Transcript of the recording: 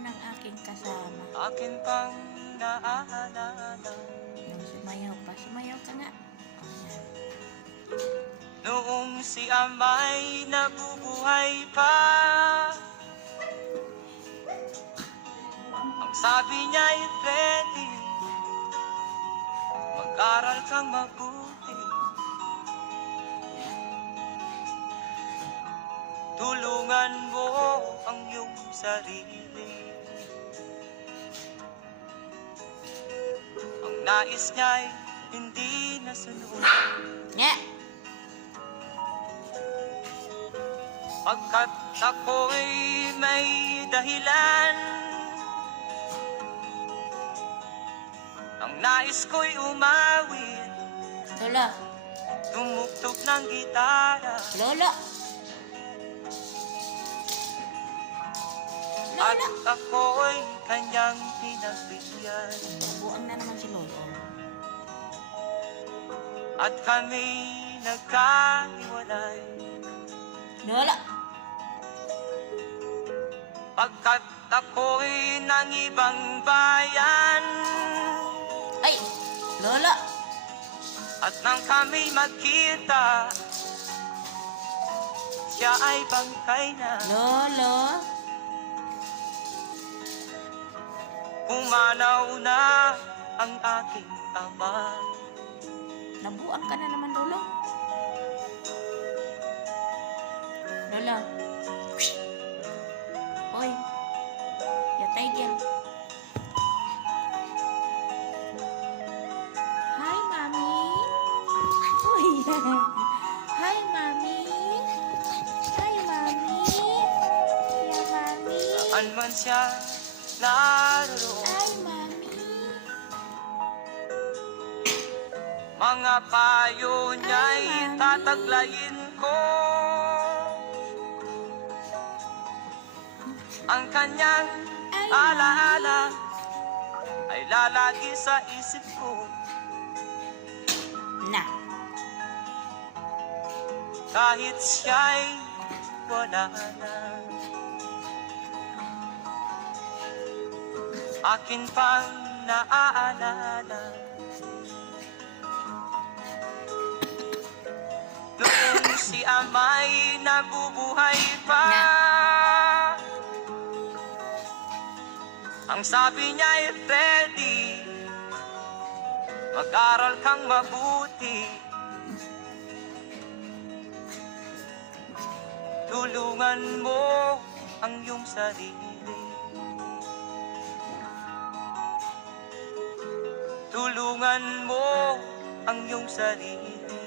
ng aking kasama. Akin pang naaalala. Nung sumayaw ka nga. Ayan. Noong si Amay nabubuhay pa, ang sabi niya'y Freddy, mag-aral kang mabuti, tulungan mo ang iyong sarili. Ang nais niya'y hindi nasunod, Nga! pagkat ako'y may dahilan. Ang nais ko'y umawit, Lola! tumugtog ng gitara, Lola! at Lola! ako'y kanyang pinagbigyan. Buang na naman si Lolo. At kami nagkahiwalay, Lola! pagkat ako'y ng ibang bayan. Ay! Lola! At nang kami magkita, siya ay bangkay na. Lolo! Pumanaw na ang aking ama. Nabuang ka na naman, Lolo. Lola. Hoy. Yatay gel. Hi, Mami. Uy. Hi, Mami. Hi, Mami. Yeah, Mami. Saan man siya naroon, Hi, Mami. mga payo niya'y Ay, Mami. tataglayin ko. Ang kanyang Ay, alaala ay lalagi sa isip ko. Na. Kahit siya'y wala na, akin pang naaalala. Noong si Amay nabubuhay pa, ang sabi niya'y Freddy, mag-aral kang mabuti, tulungan mo ang iyong sarili, tulungan mo ang iyong sarili.